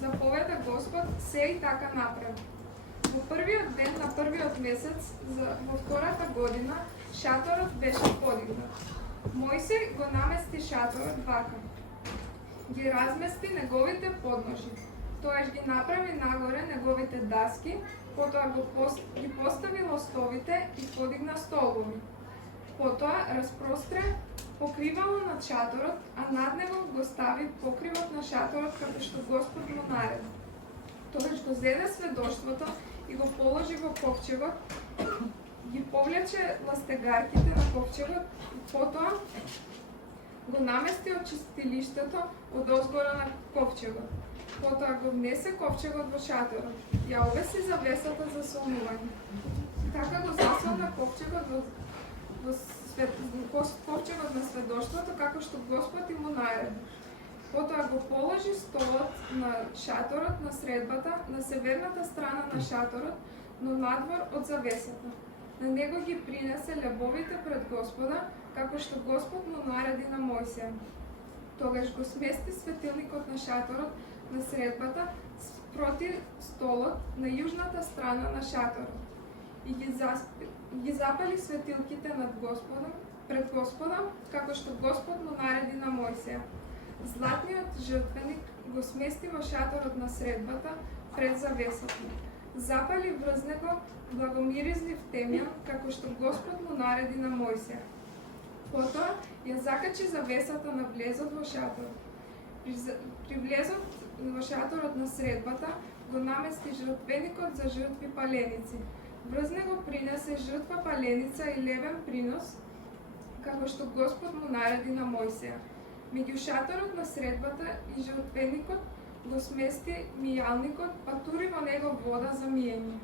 заповеда Господ, се и така направи. Во првиот ден на првиот месец, во втората година, шаторот беше подигнат. Мојсей го намести шаторот вака. Ги размести неговите подножи. Тоаш ги направи нагоре неговите даски, потоа ги постави лостовите и подигна столови. Потоа распростре покривало над шаторот, а над него го стави покривот на шаторот како што Господ му нареди. Тогаш го зеде сведоштвото и го положи во ковчегот, ги повлече ластегарките на ковчегот, потоа го намести од чистилиштето од озгора на ковчегот. Потоа го внесе ковчегот во шаторот, ја обеси завесата за солнување. Така го засолна ковчегот ковчегот на сведоштвото, како што Господ му нареди. Потоа го положи столот на шаторот на средбата, на северната страна на шаторот, но надвор од завесата. На него ги принесе лебовите пред Господа, како што Господ му нареди на Мојсија. Тогаш го смести светилникот на шаторот на средбата спроти столот на јужната страна на шаторот и ги запали светилките пред Господа, како што Господ му нареди на Мојсија. Златниот жртвеник го смести во шаторот на средбата пред завесата. Запали врз него благомиризлив темјан, како што Господ му нареди на Мојсија. Потоа ја закачи завесата на влезот во шаторот. При влезот во шаторот на средбата го намести жртвеникот за жртви паленици. Врз него принесе жртва паленица и левен принос, како што Господ му нареди на Мојсија. Меѓу шаторот на средбата и жртвеникот го смести мијалникот, па тури во него вода за миење.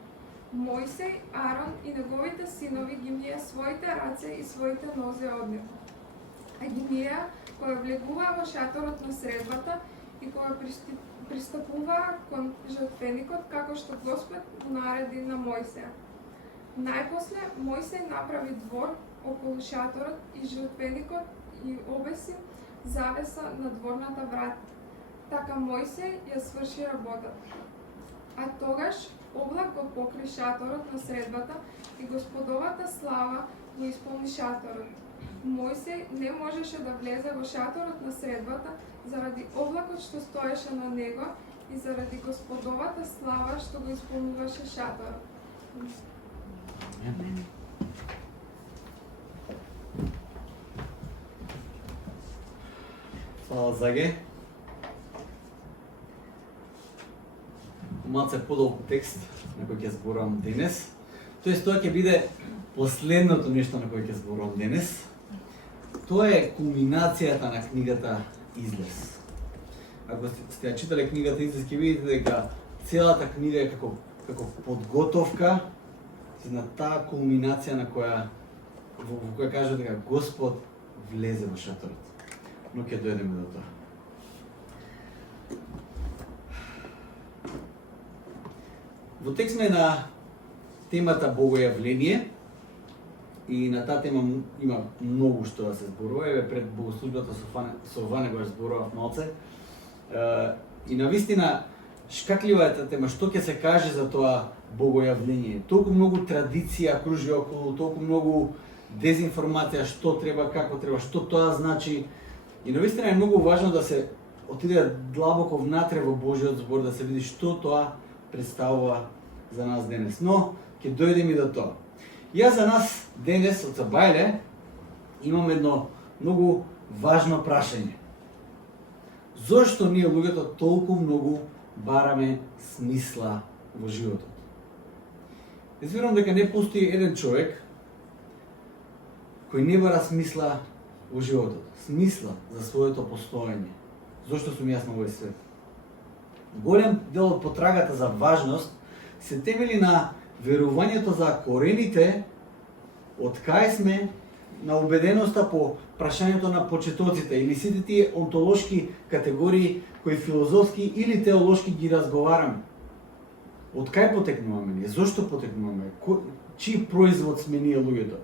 Мојсей, Арон и неговите синови ги мија своите раце и своите нозе од него. А ги мија која влегуваа во шаторот на средбата и која пристапуваа кон жртвеникот, како што Господ му нареди на Мојсија. Најпосле Мојсей направи двор околу шаторот и жртвеникот и обеси завеса на дворната врата. Така Мојсей ја сврши работата. А тогаш облак го покри шаторот на средбата и Господовата слава го исполни шаторот. Мојсей не можеше да влезе во шаторот на средбата заради облакот што стоеше на него и заради Господовата слава што го исполнуваше шаторот. Фала Заге. Малце подолг текст на кој ќе зборувам денес. Тоест, тоа ќе биде последното нешто на кој ќе зборувам денес. Тоа е кулминацијата на книгата Излез. Ако сте ја читале книгата Излез, ќе видите дека целата книга е како подготовка на таа кулминација на во која кажа дека Господ влезе во шаторот. Но ќе дојдеме до тоа. Во текст сме на темата Богојавление и на таа тема има многу што да се зборува. Еве пред богослужбата со Ване го зборував малце. И навистина шкаклива е таа тема, што ќе се каже за тоа Богојавление. Толку многу традиција кружи околу, толку многу дезинформација, што треба, како треба, што тоа значи. И навистина е многу важно да се отиде длабоко внатре во Божиот збор, да се види што тоа представува за нас денес. Но ќе дојдеме и до тоа. Јас за нас денес од Сабајле имам едно многу важно прашање. Зошто ние луѓето толку многу бараме смисла во животот? Јас верувам дека не постои еден човек кој не бара смисла во животот, смисла за своето постоење. Зошто сум јас на овој свет? Голем дел од потрагата за важност се темели на верувањето за корените од кај сме, на убеденоста по прашањето на почетоците или сите тие онтолошки категории кои филозофски или теолошки ги разговараме. Од кај потекнуваме ние? Зошто потекнуваме? Чиј производ сме ние луѓето?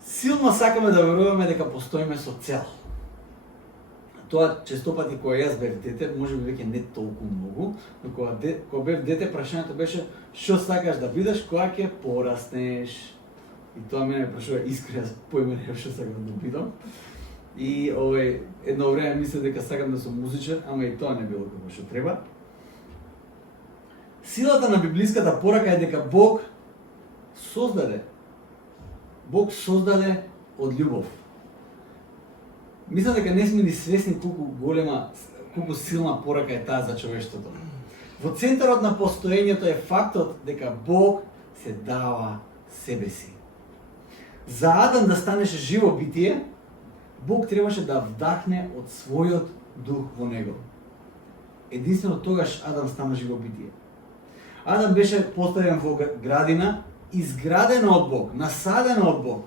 Силно сакаме да веруваме дека постоиме со цел. Тоа честопати кога јас бев дете, можеби веќе не толку многу, но кога бев дете прашањето беше што сакаш да бидеш кога ќе пораснеш. И тоа мене прашува искрено, јас поима немам што сакам да бидам. И едно време мислев дека сакам да сум музичар, ама и тоа не било како што треба. Силата на библиската порака е дека Бог создаде од љубов. Мислам дека не сме ни свесни колку силна порака е таа за човештвото. Во центарот на постоењето е фактот дека Бог се дава себе си. За Адам да станеше живо битие, Бог требаше да вдахне од својот дух во него. Единствено тогаш Адам стана живо битие. Адам беше поставен во градина, изградена од Бог, насадена од Бог.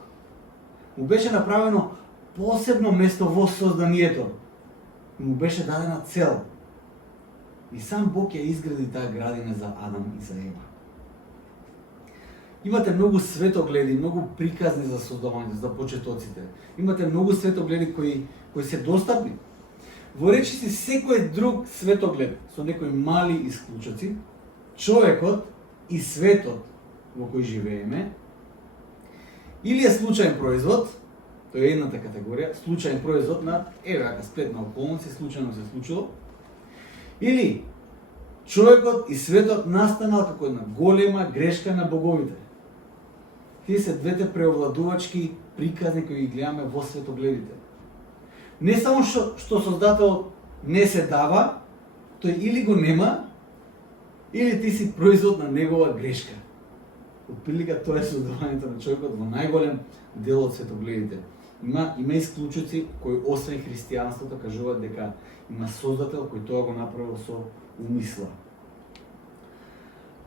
Му беше направено посебно место во созданието. Му беше дадена цел. И сам Бог ја изгради таа градина за Адам и за Ева. Имате многу светогледи, многу приказни за создавањето, за почетоците. Имате многу светогледи кои се достапни. Во речиси секој друг светоглед, со некои мали исклучоци, човекот и светот во кој живееме, или е случаен производ, тоа е едната категорија, случаен производ на евака сплет на околности, случајно се случило, или човекот и светот настанал како една голема грешка на боговите. Тие се двете преовладувачки приказни кои ги гледаме во светогледите. Не само што создателот не се дава, тој или го нема, или ти си производ на негова грешка. Отприлика тоа е создавањето на човекот во најголем дел од светогледите. Има исклучоци кои освен христијанството кажуваат дека има создател кој тоа го направил со умисла.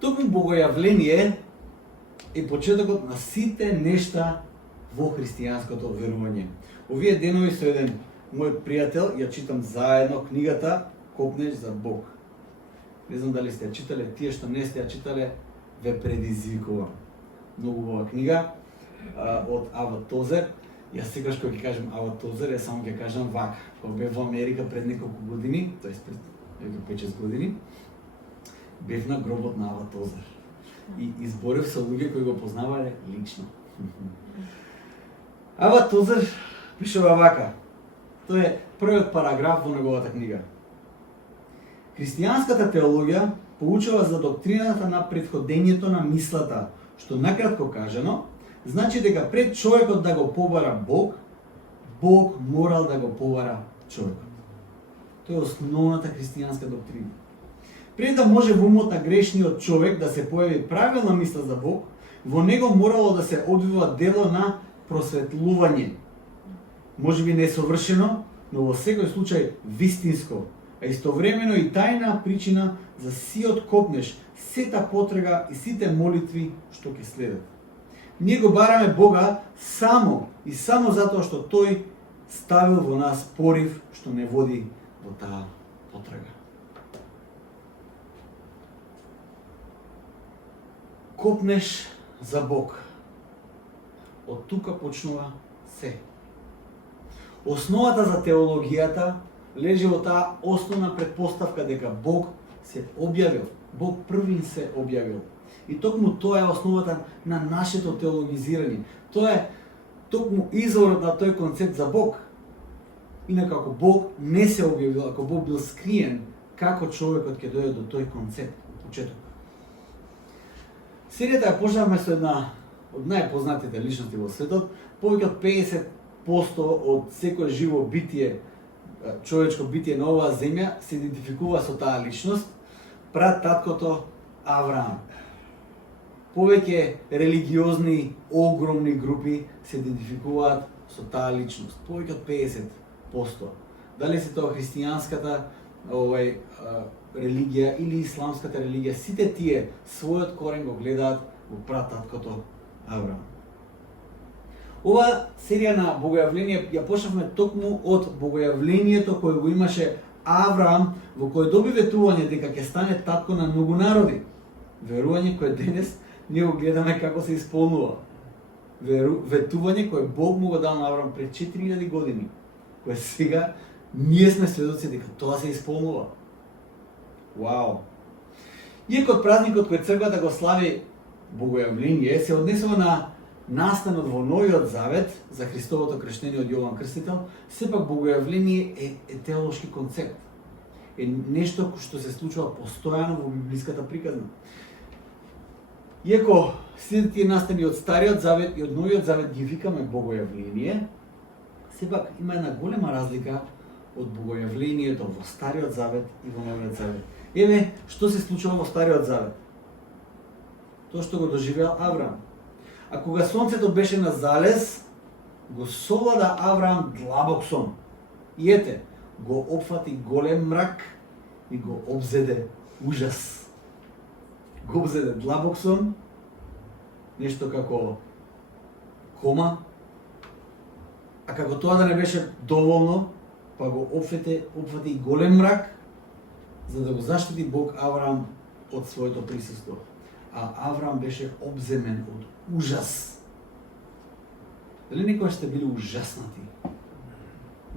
Токму богојавление е почетокот на сите нешта во христијанското верување. Овие денови со еден мој пријател ја читам заедно книгата Копнеш за Бог. Не знам дали сте ја читале, тие што не сте ја читале, ве предизвикувам. Многу убава книга од Ава Тозер. Јас секогаш кога ќе кажам Ава Тозер, јас само ќе кажам вака. Кога бев во Америка пред неколку години, тоест пред 5-6 години, бев на гробот на Ава Тозер. И изборев со луѓе кои го познавале лично. Ава Тозер пишува вака. Тоа е првиот параграф во неговата книга. Христијанската теологија поучува за доктрината на претходењето на мислата, што накратко кажано, значи дека пред човекот да го побара Бог, Бог морал да го побара човекот. Тоа е основната христијанска доктрина. Пред да може во умот на грешниот човек да се појави правилна мисла за Бог, во него морало да се одвива дело на просветлување. Можеби не совршено, но во секој случај вистинско, а истовремено и тајна причина за сиот копнеш, сета потрега и сите молитви што ќе следат. Ние го бараме Бога само и само затоа што тој ставил во нас порив што не води во таа потрега. Копнеш за Бог. Од тука почнува се. Основата за теологијата лежи во таа основна предпоставка дека Бог се објавил. Бог првин се објавил. И токму тоа е основата на нашето теологизирање. Тоа е токму изворот на тој концепт за Бог. Инаку ако Бог не се објавил, ако Бог бил скриен, како човекот ќе дојде до тој концепт во почеток? Серијата ја почнавме со една од најпознатите личности во светот. Повеќе од 50% од секој живо битие, човечко битие на оваа земја се идентификува со таа личност, прататкото Авраам. Повеќе религиозни, огромни групи се идентификуваат со таа личност. Повеќе од 50%. Дали се тоа христијанската религија или исламската религија, сите тие својот корен го гледаат во прататкото Авраам. Ова серија на богојавление ја почнавме токму од богојавлението кое го имаше Авраам, во кој доби ветување дека ќе стане татко на многу народи. Верување кое денес ние го гледаме како се исполнува. Ветување кое Бог му го дал на Авраам пред 4000 години, кое сега ние сме сведоци дека тоа се исполнува. Вау! Иако празникот кој црквата го слави Богојавление се однесува на настанот во Новиот Завет за Христовото крштење од Јован Крстител, сепак Богојавление е теолошки концепт. Е нешто што се случува постојано во библиската приказна. Иако сите тие настани од Стариот Завет и од Новиот Завет ги викаме Богојавление, сепак има една голема разлика од Богојавлението во Стариот Завет и во Новиот Завет. Еве што се случува во Стариот Завет. Тоа што го доживеал Авраам. А кога сонцето беше на залез, го совлада Авраам длабок сон. И ете, го опфати голем мрак и го обзеде ужас. Го обзеде длабок сон, нешто како кома, а како тоа да не беше доволно, па го опфати и голем мрак, за да го заштити Бог Авраам од своето присуство. А Авраам беше обземен од ужас. Дали некој сте били ужаснати?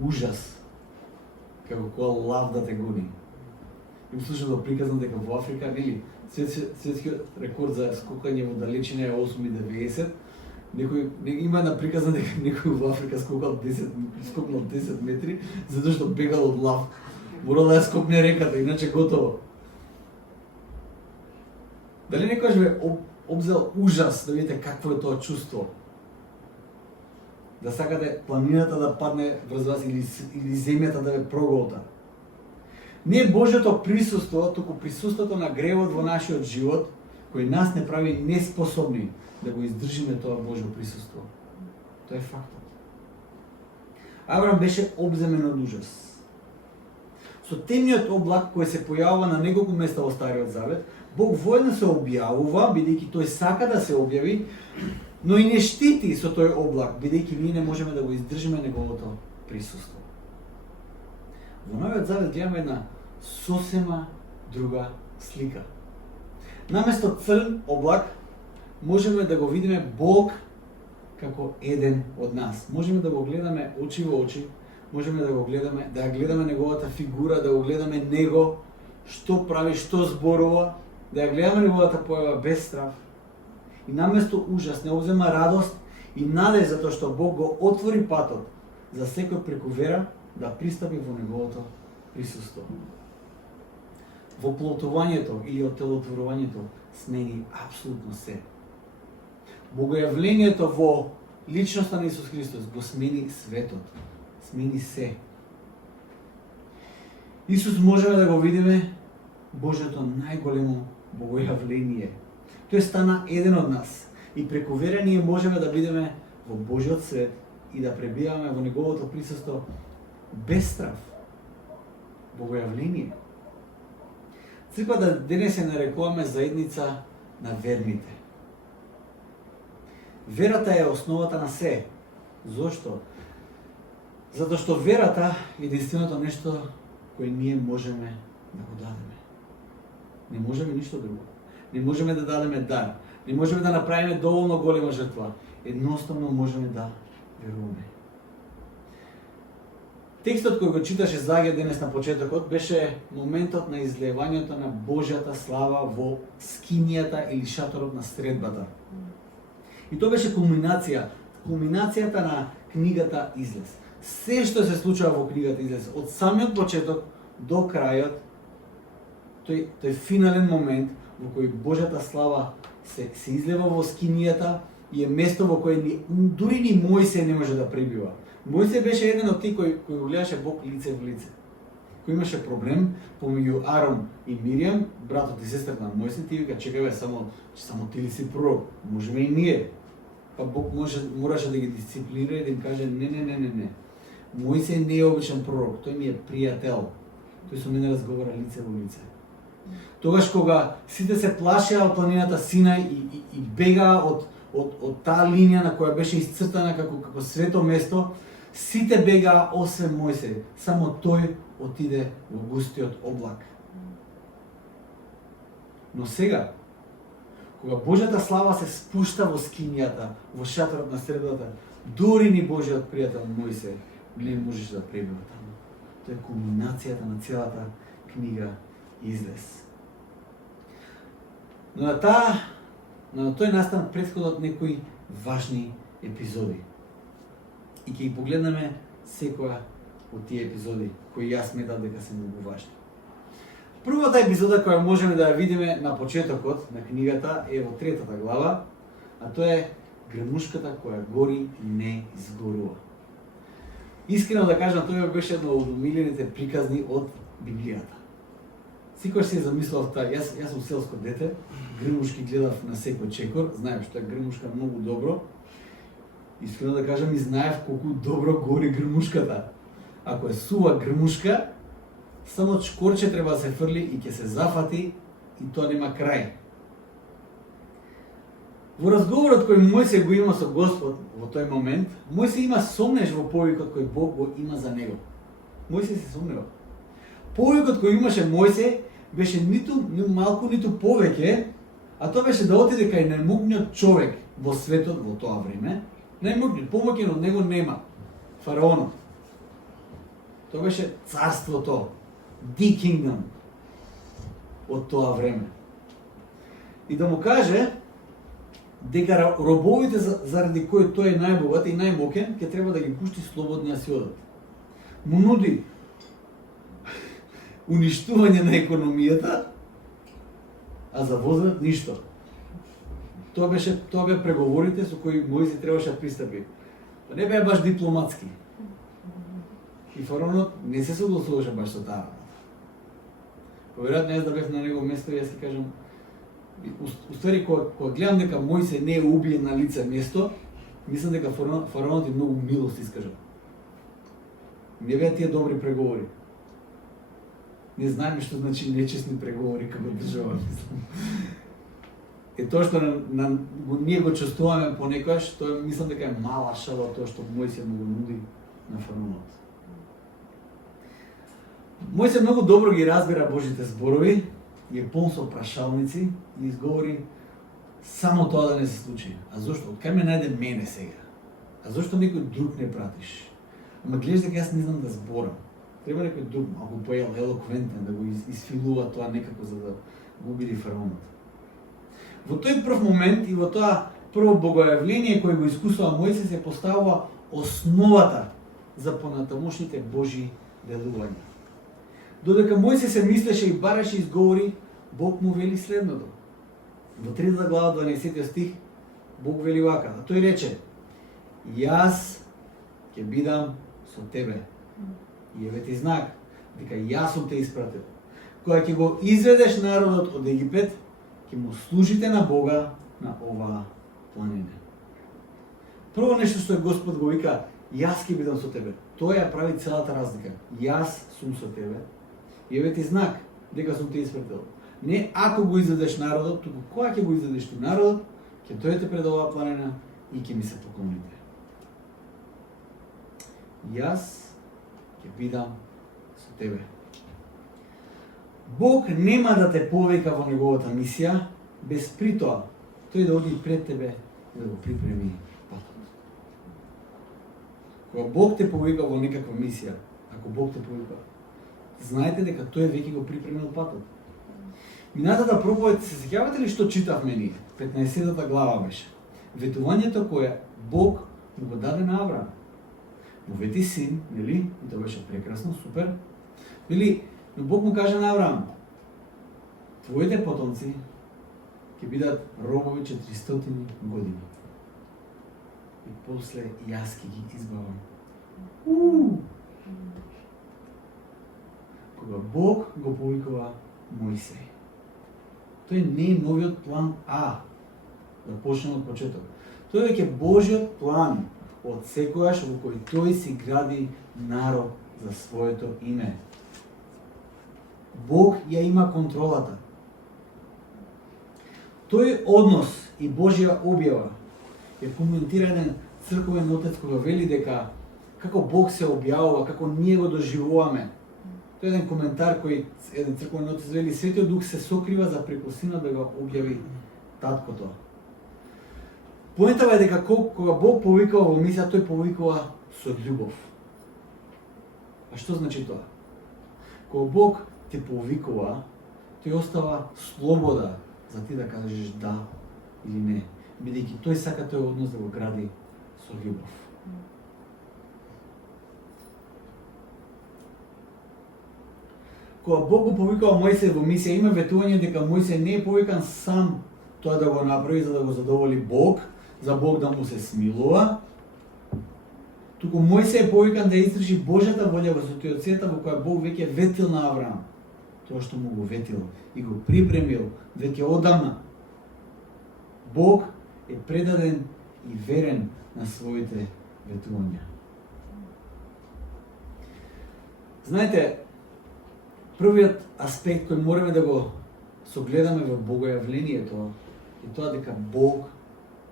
Ужас. Како кога лав да те гони. Им слушам да приказам дека во Африка, нели, светскиот рекорд за скокање во далечина е 8,90. Има една приказна дека некој во Африка скокнал 10 метри, затоа што бегал од лав. Морал да ја скокне реката, иначе готово. Дали некојаш ве обзел ужас да видите какво е тоа чувство? Да сакате планината да падне врз вас или земјата да ве проголта? Не е Божјото присуство, туку присуството на гревот во нашиот живот, кој нас не прави неспособни да го издржиме тоа Божјо присуство. Тоа е фактот. Авраам беше обземен од ужас. Со темниот облак кој се појавува на неколку места во Стариот Завет, Бог воедно се објавува, бидејќи тој сака да се објави, но и не штити со тој облак, бидејќи ние не можеме да го издржиме неговото присуство. Во Новиот Завет гледаме една сосема друга слика. Наместо црн облак, можеме да го видиме Бог како еден од нас. Можеме да го гледаме очи во очи, можеме да го гледаме, да ја гледаме неговата фигура, да го гледаме него, што прави, што зборува, да ја гледаме неговата појава без страв. И наместо ужас не обзема радост и надеж затоа што Бог го отвори патот за секој преку вера да пристапи во неговото присуство. Во плотувањето или отелотворувањето смени апсолутно се. Богојавлението во личноста на Исус Христос го смени светот, смени се. Исус можеме да го видиме Божјото најголемо богојавление. Тој стана еден од нас и преку вера ние можеме да бидеме во Божјиот свет и да пребиваме во неговото присуство без страв. Богојавление. Црквата денес се нарекуваме заедница на верните. Верата е основата на се. Зошто? Затоа што верата е единственото нешто кое ние можеме да го дадеме. Не можеме ништо друго. Не можеме да дадеме дар. Не можеме да направиме доволно голема жртва. Едноставно можеме да веруваме. Текстот кој го читаше Заге денес на почетокот беше моментот на излевањето на Божјата слава во скинијата или шаторот на средбата. И тоа беше кулминацијата на книгата Излез. Се што се случува во книгата Излез, од самиот почеток до крајот, тој финален момент во кој Божјата слава се излева во скинијата и е место во кое дури ни Мојсей не може да пребива. Мојсей беше еден од тие кој го гледаше Бог лице в лице. Кој имаше проблем помеѓу Арон и Миријам, братот и сестрата на Мојсей, ти вика чекај само ти ли си пророк, можеме и ние. Па Бог мораше да ги дисциплинира и да им каже не. Мојсей не е обичен пророк, тој ми е пријател. Тој со мене разговара лице во лице. Тогаш кога сите се плашеа од планината Синај и бегаа од таа линија на која беше исцртана како свето место, сите бегаа освен Мојсей. Само тој отиде во густиот облак. Но сега, кога Божјата слава се спушта во скинијата, во шаторот на средбата, дури ни Божјиот пријател Мојсей не можеше да пребива таму. Тоа е кулминацијата на целата книга Излез. Но на тој настан претходот некои важни епизоди. И ќе ги погледнеме секоја од тие епизоди кои јас сметам дека се многу важни. Првата епизода која можеме да ја видиме на почетокот на книгата е во 3 глава, а тоа е грмушката која гори и не изгорува. Искрено да кажам, тоа беше едно од умилените приказни од Библијата. Секогаш се замислав таа, јас сум селско дете, грмушки гледав на секој чекор, знаев што е грмушка многу добро. Искрено да кажам, и знаев колку добро гори грмушката. Ако е сува грмушка, само чкорче треба да се фрли и ќе се зафати и тоа нема крај. Во разговорот кој Мојсе го има со Господ во тој момент, Мојсе има сомнеж во повикот кој Бог го има за него. Мојсе се сомнева. Повикот кој имаше Мојсе беше ниту малку, ниту повеќе, а тоа беше да отиде кај најмогниот човек во светот во тоа време. Најмогниот, помоќен од него нема. Фараонот. Тоа беше царството, the kingdom од тоа време. И да му каже дека робовите заради кои тој е најбогат и најмокен, ќе треба да ги пушти слободни да си одат. Му нуди уништување на економијата, а за возврат ништо. Тоа бе преговорите со кои Мојсе требаше да пристапи. Па не беа баш дипломатски. И фараонот не се согласуваше баш со таа. Поверојатно јас да бев на негово место, јас ќе кажам, уствари кога гледам дека Мојсе не е убиен на лице место, мислам дека фараонот е многу милост искажа. Не беа тие добри преговори. Не знаеме што значи нечесни преговори како држава, мислам. Е тоа што ние го чувствуваме понекогаш, тоа мислам дека е мала шала тоа што Мојсе му го нуди на фараонот. Мојсе многу добро ги разбира Божите зборови, и е полн со прашалници и изговори само тоа да не се случи. А зошто? Од кај ме најде мене сега? А зошто некој друг не пратиш? Ама гледаш дека јас не знам да зборам. Треба некој друг, малку елоквентен, да го изфилува тоа некако за да го убеди фараонот. Во тој прв момент и во тоа прво богојавление кој го искусува Мојсе се поставува основата за понатамошните Божји делувања. Додека Мојсе се мислеше и бараше изговори, Бог му вели следното. Во 3 глава 12 стих Бог вели вака, а тој рече: јас ќе бидам со тебе. И еве ти знак дека јас сум те испратил. Кога ќе го изведеш народот од Египет, ќе му служите на Бога на оваа планина. Прво нешто што Господ го вика, јас ќе бидам со тебе. Тоа ја прави целата разлика. Јас сум со тебе. И еве ти знак дека сум те испратил. Не ако го изведеш народот, туку кога ќе го изведеш ти народот, ќе дојдете пред оваа планина и ќе ми се поклоните. Јас ќе бидам со тебе. Бог нема да те повика во неговата мисија без притоа тој да оди пред тебе и да го припреми патот. Кога Бог те повика во некаква мисија, ако Бог те повика, знаете дека тој веќе го припремил патот. Минатата проповед, се сеќавате ли што читавме ние? 15 глава беше. Ветувањето кое Бог му го даде на Авраам. Му вети син, нели? И тоа беше прекрасно, супер. Вели, но Бог му каже на Авраам: твоите потомци ќе бидат робови 400 години. И после јас ќе ги избавам. Кога Бог го повикува Мојсей, тој не е новиот план А, да почнеме од почеток. Тој е веќе Божјиот план од секојаш во кој тој си гради народ за своето име. Бог ја има контролата. Тој однос и Божја објава ја коментира еден црковен отец кога вели дека како Бог се објавува, како ние го доживуваме. Тој е еден коментар кој еден црковен отец вели: Светиот Дух се сокрива за преку Синот да го објави таткото. Поентава е дека кога Бог повикува во мисија, тој повикува со љубов. А што значи тоа? Кога Бог те повикува, тој остава слобода за ти да кажеш да или не, бидејќи тој сака тој однос да го гради со љубов. Кога Бог го повикува Мојсей во мисија, има ветување дека Мојсей не е повикан сам тоа да го направи за да го задоволи Бог, за Бог да му се смилува, туку Мојсей е повикан да изврши Божјата волја во ситуацијата во која Бог веќе ветил на Авраам тоа што му го ветил и го припремил веќе одамна. Бог е предаден и верен на своите ветувања. Знаете, првиот аспект кој мораме да го согледаме во богојавлението е тоа дека Бог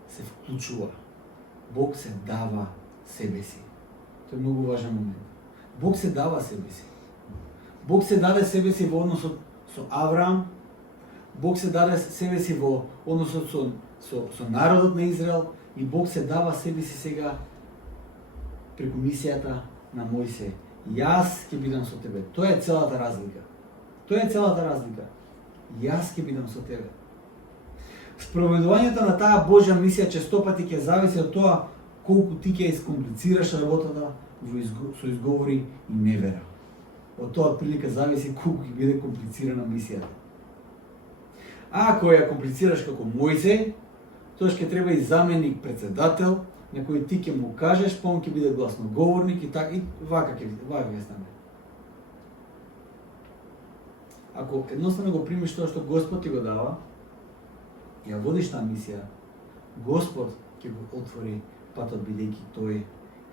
се вклучува. Бог се дава себе си. Тоа е многу важен момент. Бог се дава себе си. Бог се даде себе си во односот со Авраам. Бог се даде себе си во односот со народот на Израел и Бог се дава себе си сега преку мисијата на Мојсей. Јас ќе бидам со тебе. Тоа е целата разлика. Тоа е целата разлика. Јас ќе бидам со тебе. Спроведувањето на таа Божја мисија честопати ќе зависи од тоа колку ти ќе искомплицираш работата со изговори и невера. Од тоа отприлика зависи колку ќе биде комплицирана мисијата. А ако ја комплицираш како Мојсей, тоа ќе треба и заменик председател на кој ти ќе му кажеш, па он ќе биде гласноговорник и така и вака ќе стане. Ако едноставно го примиш тоа што Господ ти го дава, ја водиш таа мисија, Господ ќе го отвори патот бидејќи тој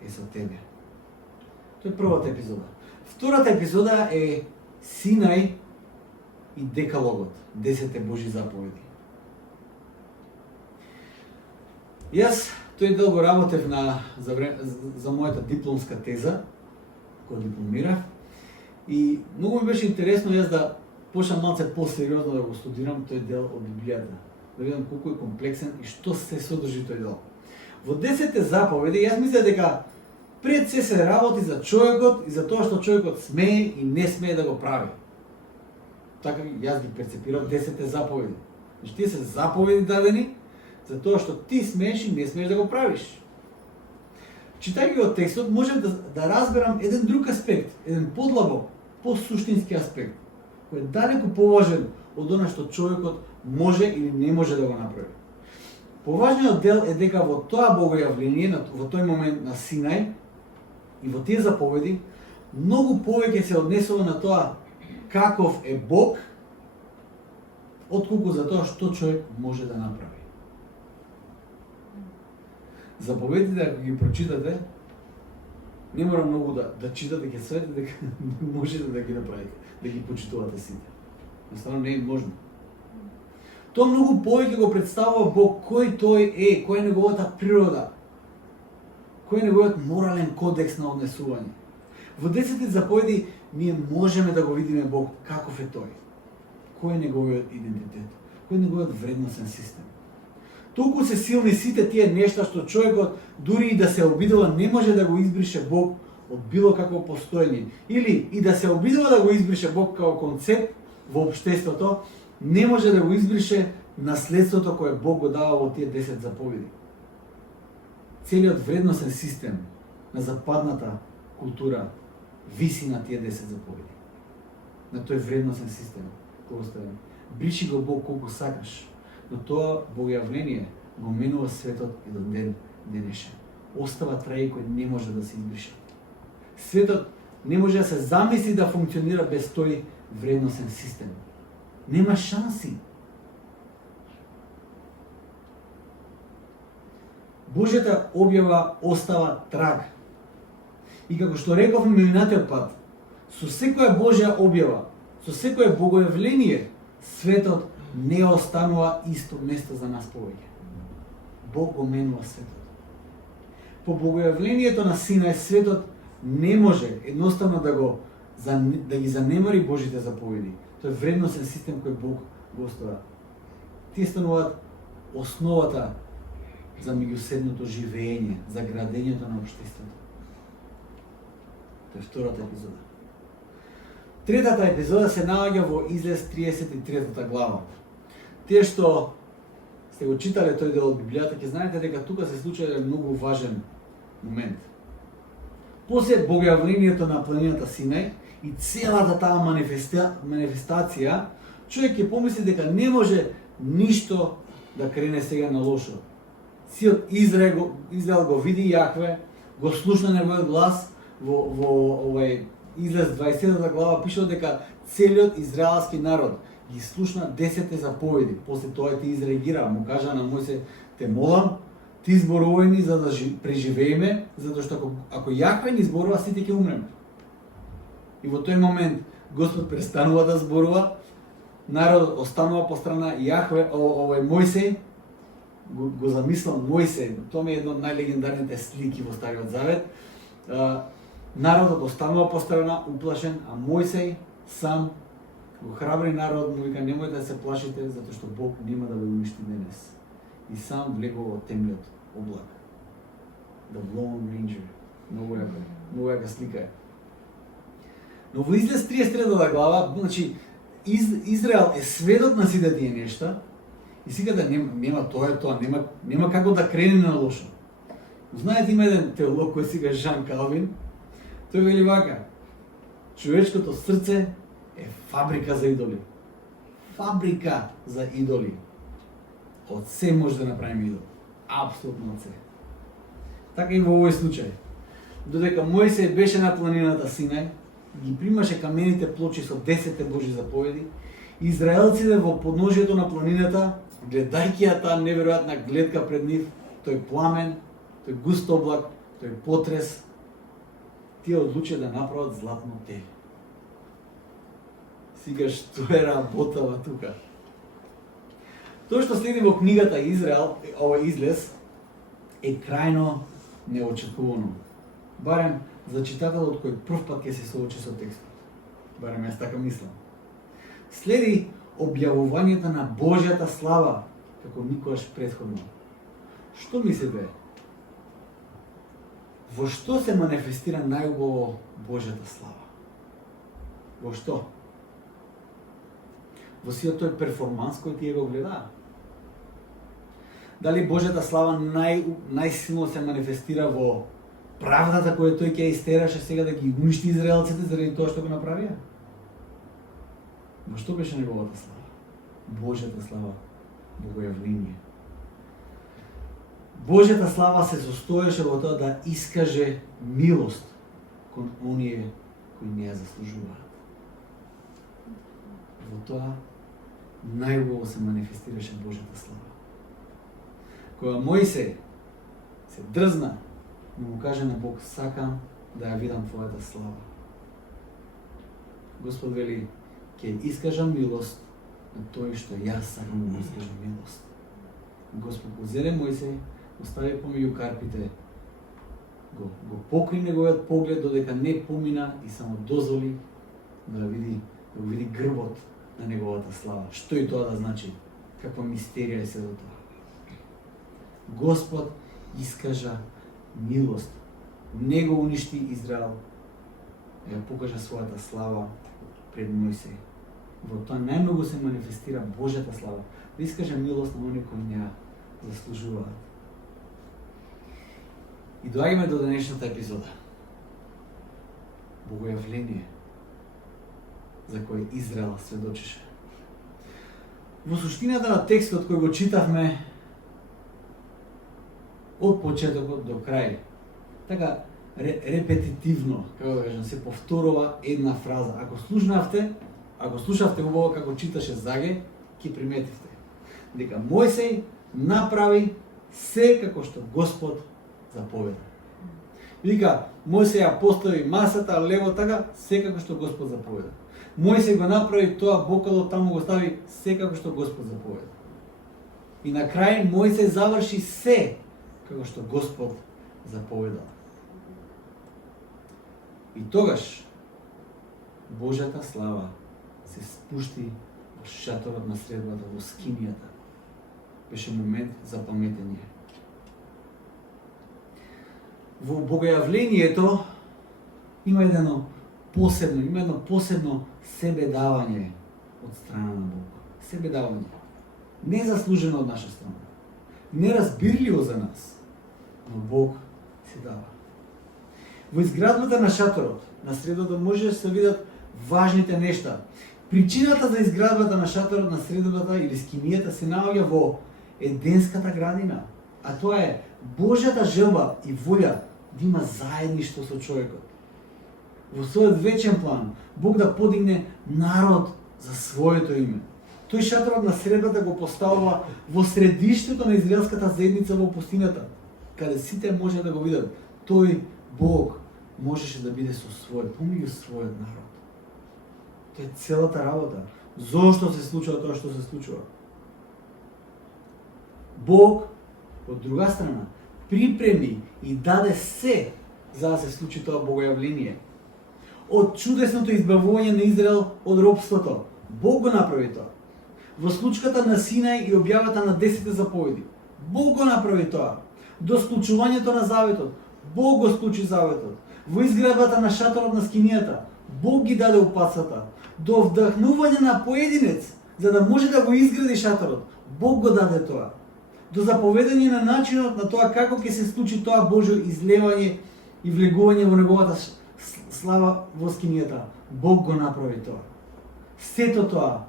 е со тебе. Тоа е првата епизода. Втората епизода е Синај и Декалогот, 10 Божји заповеди. Јас тој дел го работев за мојата дипломска теза, кога дипломирав, и многу ми беше интересно јас да почнам малце посериозно да го студирам тој дел од Библијата, да видам колку е комплексен и што се содржи тој дел. Во 10 заповеди јас мислам дека пред се работи за човекот и за тоа што човекот смее и не смее да го прави. Така јас ги перцепирав 10 заповеди. Значи тие се заповеди дадени за тоа што ти смееш и не смееш да го правиш. Читајќи го текстот можам да разберам еден друг аспект, еден подлабок, посуштински аспект, кој е далеку поважен од она што човекот може или не може да го направи. Поважниот дел е дека во тоа богојавление, во тој момент на Синај и во тие заповеди, многу повеќе се однесува на тоа каков е Бог, отколку за тоа што човек може да направи. Заповедите, ако ги прочитате, не мора многу да читате, ќе свете дека можете да ги направите, да ги почитувате сите. Наставно не е можно. Тоа многу повеќе го представува Бог, кој тој е, кој е неговата природа, кој е неговиот морален кодекс на однесување. Во 10 заповеди ние можеме да го видиме Бог каков е тој, кој е неговиот идентитет, кој е неговиот вредносен систем. Толку се силни сите тие нешта што човекот дури и да се обидува не може да го избрише Бог од било какво постоење, или и да се обидува да го избрише Бог како концепт во општеството, не може да го избрише наследството кое Бог го дава во тие 10 заповеди. Целиот вредносен систем на западната култура виси на тие 10 заповеди. На тој вредносен систем кој оставен. Бриши го Бог колку сакаш, но тоа богојавление го менува светот и до ден денешен. Остава траи кои не може да се избрише. Светот не може да се замисли да функционира без тој вредносен систем. Нема шанси. Божјата објава остава траг. И како што рековме минатиот пат, со секоја Божја објава, со секое богојавление, светот не останува исто место за нас повеќе. Бог го менува светот. По богојавлението на Синај светот не може едноставно да ги занемари Божите заповеди. Тоа е вредносен систем кој Бог го оставя. Тие стануваат основата за меѓуседното живење, за градењето на општеството. Тоа е втората епизода. Третата епизода се наоѓа во Излез 33 глава. Тие што сте го читале тој дел од Библијата, ќе знаете дека тука се случи еден многу важен момент. После богојавлението на планината Синај и целата таа манифестација, човек ќе помисли дека не може ништо да крене сега на лошо. Сиот Израел го види Јахве, го слушна неговиот глас во овај Излез 20 глава пише дека целиот израелски народ ги слушна 10 заповеди. После тоа ти изреагира, му кажа на Мојсе: те молам, ти зборувај ни за да преживееме, затоа што ако Јахве ни зборува, сите ќе умреме. И во тој момент Господ престанува да зборува, народот останува по страна, Јахве, Мојсей го замислам Мојсей, тоа ми е една од најлегендарните слики во Стариот Завет. Народот останува по страна, уплашен, а Мојсей сам го храбри народ, му вика: немојте да се плашите, затоа што Бог нема да ве уништи денес. И сам влегува во темниот облак. The Lone Ranger. Многу јака слика е. Но во Излез 33 глава, значи Израел е сведок на сите тие нешта и сега да нема тоа, нема како да крене на лошо. Знаете, има еден теолог кој сега Жан Калвин, тој вели вака: човечкото срце е фабрика за идоли. Фабрика за идоли. Од се може да направиме идол. Апсолутно од се. Така и во овој случај. Додека Мојсей беше на планината Синај, ги примаше камените плочи со 10 Божји заповеди, израелците во подножието на планината, гледајќи ја таа неверојатна гледка пред нив, тој пламен, тој густ облак, тој потрес, тие одлучија да направат златно теле. Сега што е работава тука? Тоа што следи во книгата Израел, овој Излез, е крајно неочекувано. Барем за читателот кој прв пат ќе се соочи со текстот. Барем јас така мислам. Следи објавувањето на Божјата слава како никогаш претходно. Што мислите? Во што се манифестира најубаво Божјата слава? Во што? Во сиот тој перформанс кој тие го гледаа? Дали Божјата слава најсилно се манифестира во правдата која тој ќе истераше сега да ги уништи израелците заради тоа што го направија? Во што беше неговата слава? Божјата слава, богојавление. Божјата слава се состоеше во тоа да искаже милост кон оние кои не ја заслужуваат. Во тоа најубаво се манифестираше Божјата слава. Кога Мојсей се дрзна, му каже на Бог: сакам да ја видам твојата слава. Господ вели: ќе искажам милост на тој што јас сакам да му искажам милост. Господ го зеде Мојсей, го стави помеѓу карпите, го покри неговиот поглед додека не помина и само дозволи да го види грбот на неговата слава. Што и тоа да значи? Каква мистерија е се до тоа? Господ искажа милост. Не го уништи Израел, ја покажа својата слава пред Мојсей. Во тоа најмногу се манифестира Божјата слава. Да искаже милост на оние кои не заслужуваат. И доаѓаме до денешната епизода. Богојавление за кој Израел сведочеше. Во суштината на текстот кој го читавме од почетокот до крај, така репетитивно, како да кажам, се повторува една фраза. Ако слушавте убаво како читаше Заге, ќе приметивте дека Мојсей направи се како што Господ заповеда. Вика, Мојсей ја постави масата лево така, се како што Господ заповеда. Мојсей го направи тоа бокало, таму го стави се како што Господ заповеда. И на крај Мојсей заврши се како што Господ заповедал. И тогаш Божјата слава се спушти во шаторот на средбата, во скинијата. Беше момент за паметење. Во богојавлението има едно посебно, има едно посебно себедавање од страна на Бог. Себедавање. Незаслужено од наша страна. Неразбирливо за нас, но Бог се дава. Во изградбата на шаторот, на средата може да се видат важните нешта. Причината за изградбата на шаторот на средата или скинијата се наоѓа во Еденската градина, а тоа е Божјата желба и волја да има заедништво со човекот. Во својот вечен план, Бог да подигне народ за своето име. Тој шаторот на средата го поставува во средиштето на израелската заедница во пустината, каде сите може да го видат. Тој Бог можеше да биде со помеѓу својот народ. Тоа е целата работа. Зошто се случува тоа што се случува? Бог, од друга страна, припреми и даде се за да се случи тоа богојавление. Од чудесното избавување на Израел од робството, Бог го направи тоа. Во случката на Синај и објавата на 10 заповеди, Бог го направи тоа. До склучувањето на заветот, Бог го склучи заветот. Во изградбата на шаторот на скинијата, Бог ги даде упатствата. До вдахнување на поединец, за да може да го изгради шаторот, Бог го даде тоа. До заповедање на начинот на тоа како ќе се случи тоа Божјо излевање и влегување во неговата слава во скинијата, Бог го направи тоа. Сето тоа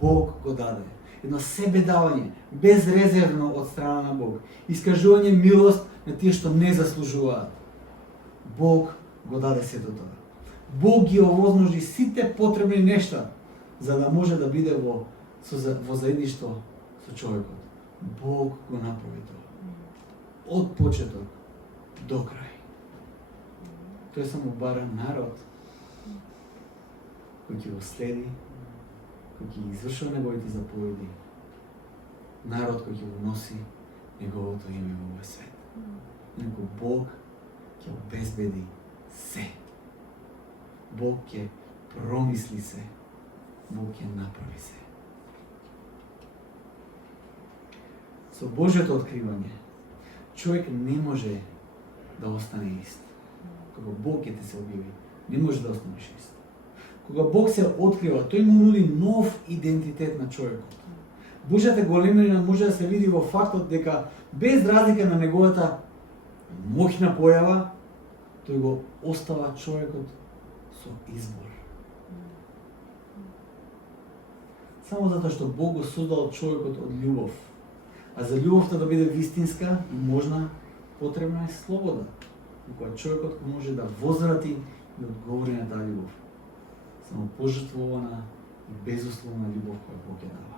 Бог го даде. Едно себедавање, безрезервно од страна на Бог. Искажување милост на тие што не заслужуваат. Бог го даде сето тоа. Бог ги овозможи сите потребни нешта за да може да биде во заедништво со човекот. Бог го направи тоа. Од почеток до крај. Тој само бара народ кој ќе го следи, кој ќе извршува неговите заповеди, народ кој ќе го носи неговото име во овој свет. Него Бог ќе обезбеди се. Бог ќе промисли се. Бог ќе направи се. Со Божјото откривање, човек не може да остане ист. Кога Бог ќе те се објави, не може да останеш ист. Кога Бог се открива, тој му нуди нов идентитет на човекот. Божјата големина може да се види во фактот дека без разлика на неговата моќна појава, тој го остава човекот со избор. Само затоа што Бог го создал човекот од љубов. А за љубовта да биде вистинска и можна, потребна е слобода, кога човекот може да возврати и одговори на таа љубов. Само пожртвувана и безусловна љубов која Бог ја дава.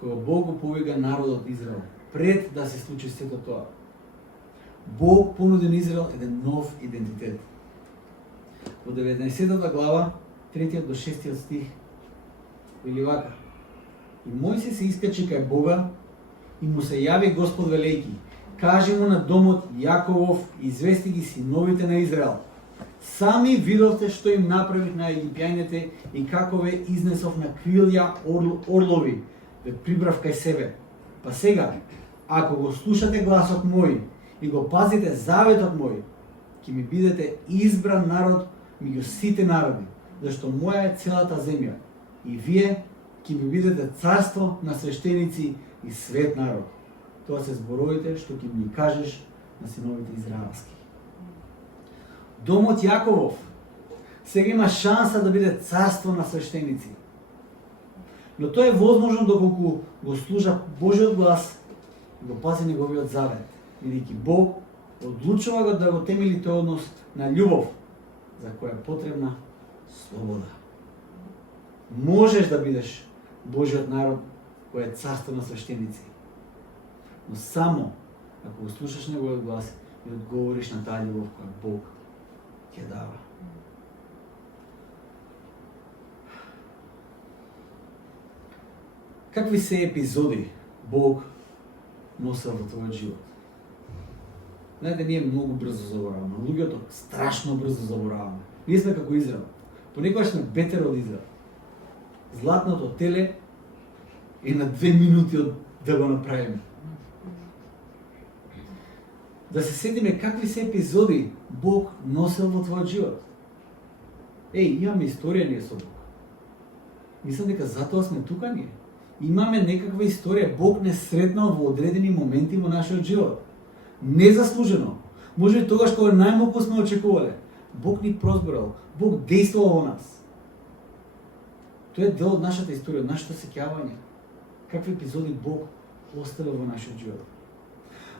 Кога Бог го повика народот Израел, пред да се случи сето тоа, Бог понуди на Израел еден нов идентитет. Во 19 глава, 3 до 6 стих, вели вака: И Мојсе се искачи кај Бога и му се јави Господ велејки: Кажи му на домот Јаковов и извести ги синовите на Израел. Сами видовте што им направих на египјаните и како ве изнесов на крилја орлови, ве прибрав кај себе. Па сега, ако го слушате гласот мој и го пазите заветот мој, ќе ми бидете избран народ меѓу сите народи, зашто моја е целата земја, и вие ќе ми бидете царство на свештеници и свет народ. Тоа се зборовите што ќе ми кажеш на синовите израелски. Домот Јаковов сега има шанса да биде царство на свештеници. Но тоа е возможно доколку го служа Божиот глас и го пази неговиот завет, бидејќи Бог одлучува да го темели тој однос на љубов, за која е потребна слобода. Можеш да бидеш Божиот народ кој е царство на свештеници, но само ако го слушаш неговиот глас и одговориш на таа љубов која Бог ќе дава. Какви се епизоди Бог носел во твојот живот? Знаете, ние многу брзо забораваме. Луѓето страшно брзо забораваме. Ние сме како Израел. Понекогаш сме бетер од Израел. Златното теле е на 2 минути од да го направиме. да се сетиме какви се епизоди Бог носел во твојот живот. Имаме историја ние со Бог. Мислам дека затоа сме тука ние. Имаме некаква историја. Бог не сретнал во одредени моменти во нашиот живот. Незаслужено. Може и тогаш кога најмалку сме очекувале. Бог ни прозборал. Бог действувал во нас. Тоа е дел од нашата историја, од нашето сеќавање. Какви епизоди Бог оставил во нашиот живот.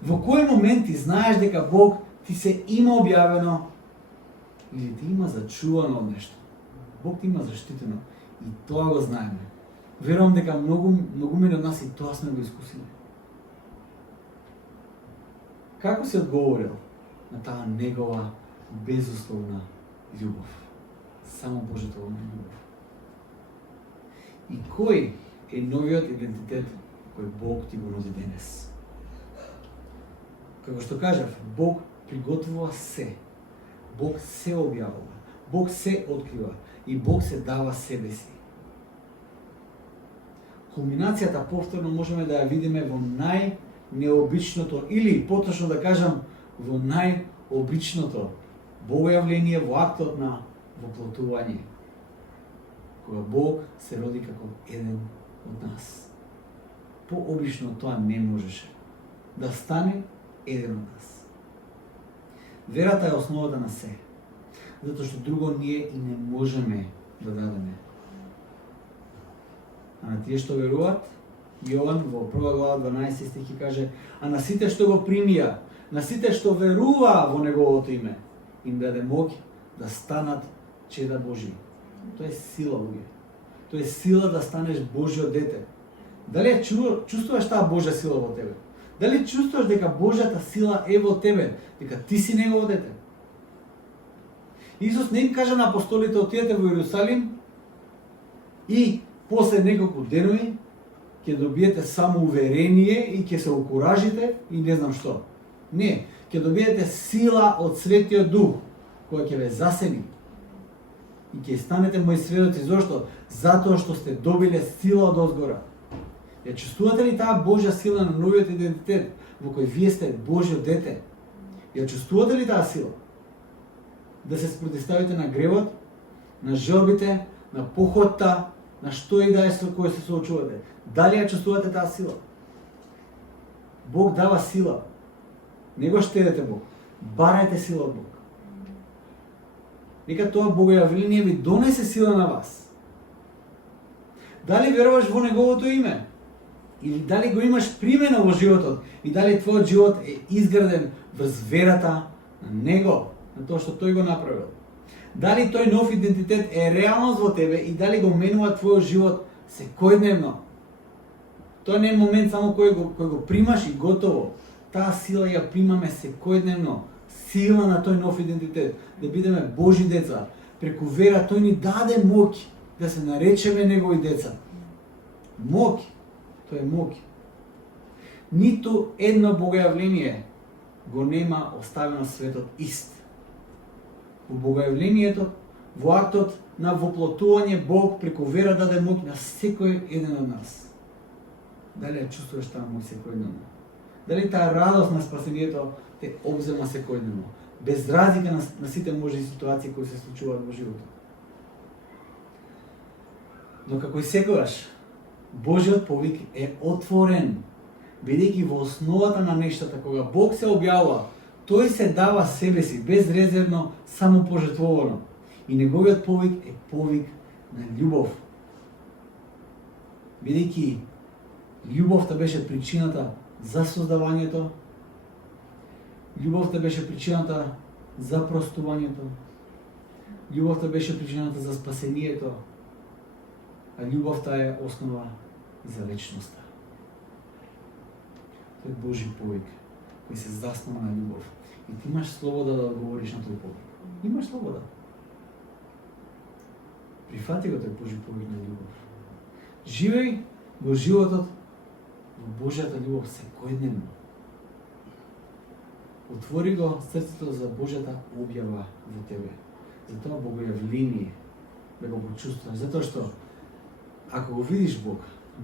Во кои моменти знаеш дека Бог ти се има објавено или ти има зачувано од нешто. Бог ти има заштитено и тоа го знаеме. Верувам дека многу мери од нас и тоа сме го искусиле. Како си одговорил на таа негова безусловна љубов? Само Божјата љубов. И кој е новиот идентитет кој Бог ти го носи денес? Како што кажав, Бог приготвува се. Бог се објавува. Бог се открива и Бог се дава себе си. Кулминацијата повторно можеме да ја видиме во најнеобичното или поточно да кажам во најобичното богојавление во актот на воплотување. Кога Бог се роди како еден од нас. Пообично тоа не можеше да стане еден од нас. Верата е основата на се, затоа што друго ние и не можеме да дадеме. А на тие што веруваат, Јован во 1 глава 12 стих каже: а на сите што го примија, на сите што веруваа во неговото име, им даде моќ да станат чеда Божии. Тоа е сила, луѓе. Тоа е сила да станеш Божјо дете. Дали чувствуваш таа Божја сила во тебе? Дали чувствуваш дека Божјата сила е во тебе, дека ти си негово дете? Исус не им кажа на апостолите: отидете во Иерусалим и после неколку денови ќе добиете само уверение и ќе се окуражите и не знам што. Не, ќе добиете сила од Светиот Дух, која ќе ве засени. И ќе станете мои сведоци. Зошто? Затоа што сте добиле сила од озгора. Ја чувствувате ли таа Божја сила на новиот идентитет, во кој вие сте Божјо дете? Ја чувствувате ли таа сила? Да се спротивставите на гревот, на желбите, на похотта, на што и да е со кој се соочувате. Дали ја чувствувате таа сила? Бог дава сила. Не го штедете Бог. Барајте сила од Бог. Нека тоа богојавление ви донесе сила на вас. Дали веруваш во неговото име? Или дали го имаш примена во животот? И дали твојот живот е изграден врз верата на него, на тоа што тој го направил? Дали тој нов идентитет е реалност во тебе и дали го менува твојот живот секојдневно? Тоа не е момент само кој го примаш и готово. Таа сила ја примаме секојдневно. Сила на тој нов идентитет, да бидеме Божи деца. Преку вера тој ни даде моќ да се наречеме негови деца. Моќ, тоа е моќ. Ниту едно богојавление го нема оставено светот ист. Во богојавлението, во актот на воплотување, Бог преку вера даде моќ на секој еден од нас. Дали ја чувствуваш таа моќ секојдневно? Дали таа радост на спасението те обзема секојдневно, без разлика на сите можни ситуации кои се случуваат во животот? Но како и секогаш, Божјиот повик е отворен, бидејќи во основата на нештата, кога Бог се објавува, тој се дава себе си, безрезервно, само пожертвовано. И неговиот повик е повик на љубов. Бидејќи љубовта беше причината за создавањето, љубовта беше причината за простувањето, љубовта беше причината за спасението, а љубовта е основа за вечноста. Тој е Божи повик, кој се заснова на љубов. И ти имаш слобода да одговориш на тој повик. Имаш слобода. Прифати го тој Божи повик на љубов. Живеј во животот во Божјата љубов секојдневно. Отвори го срцето за Божјата објава во тебе. За тоа богојавление да го почувствуваш. Затоа што ако го видиш Бог,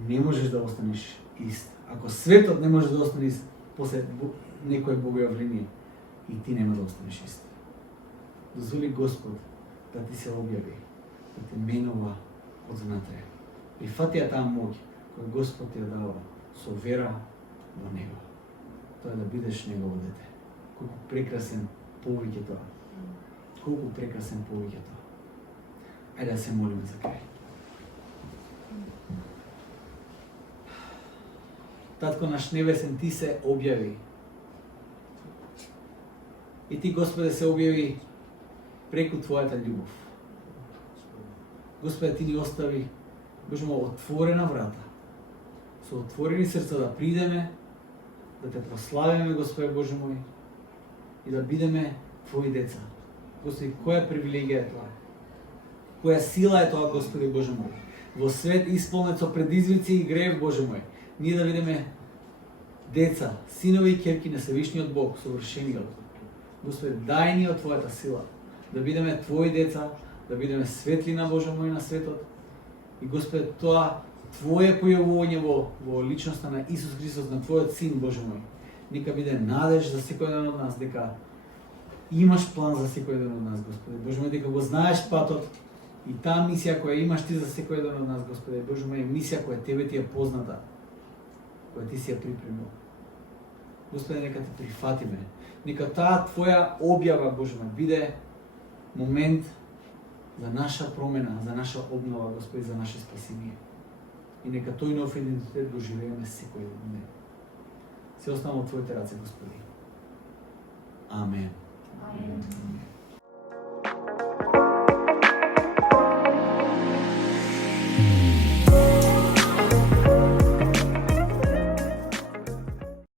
не можеш да останеш ист. Ако светот не може да остане ист после некое богојавление, и ти нема да останеш ист. Дозволи Господ да ти се објави, да те менува од внатре. Прифати ја таа моќ која Господ ти ја дава со вера во Него. Тоа е да бидеш Негово дете. Колку прекрасен повеќе тоа. Колку прекрасен повеќе тоа. Ајде да се молиме за крај. Татко наш небесен, ти се објави. И ти, Господе, се објави преку твојата љубов. Господе, ти ни остави, Боже мој, отворена врата. Со отворени срца да придеме, да те прославиме, Господе Боже мој, и да бидеме твои деца. Господи, која привилегија е тоа? Која сила е тоа, Господи Боже мој? Во свет исполнет со предизвици и грев, Боже мој, ние да бидеме деца, синови и ќерки на Севишниот Бог, совршениот. Господи, дај ни од Твојата сила, да бидеме Твои деца, да бидеме светлина, Боже мој, на светот. И Господи, тоа Твое појавување во личноста на Исус Христос, на Твојот Син, Боже мој, нека биде надеж за секој ден од нас, дека имаш план за секој ден од нас, Господи. Боже мој, дека го знаеш патот и таа мисија која имаш ти за секој ден од нас, Господи. Боже мој, мисија која тебе ти е позната, која ти си ја припремил. Господи, нека те прифатиме. Нека таа Твоја објава, Боже мој, биде момент за наша промена, за наша обнова, Господи, за наше спасение. И нека тој нов идентитет го живееме секој ден. Се оставам од Твоите раце, Господи. Амен. Amen.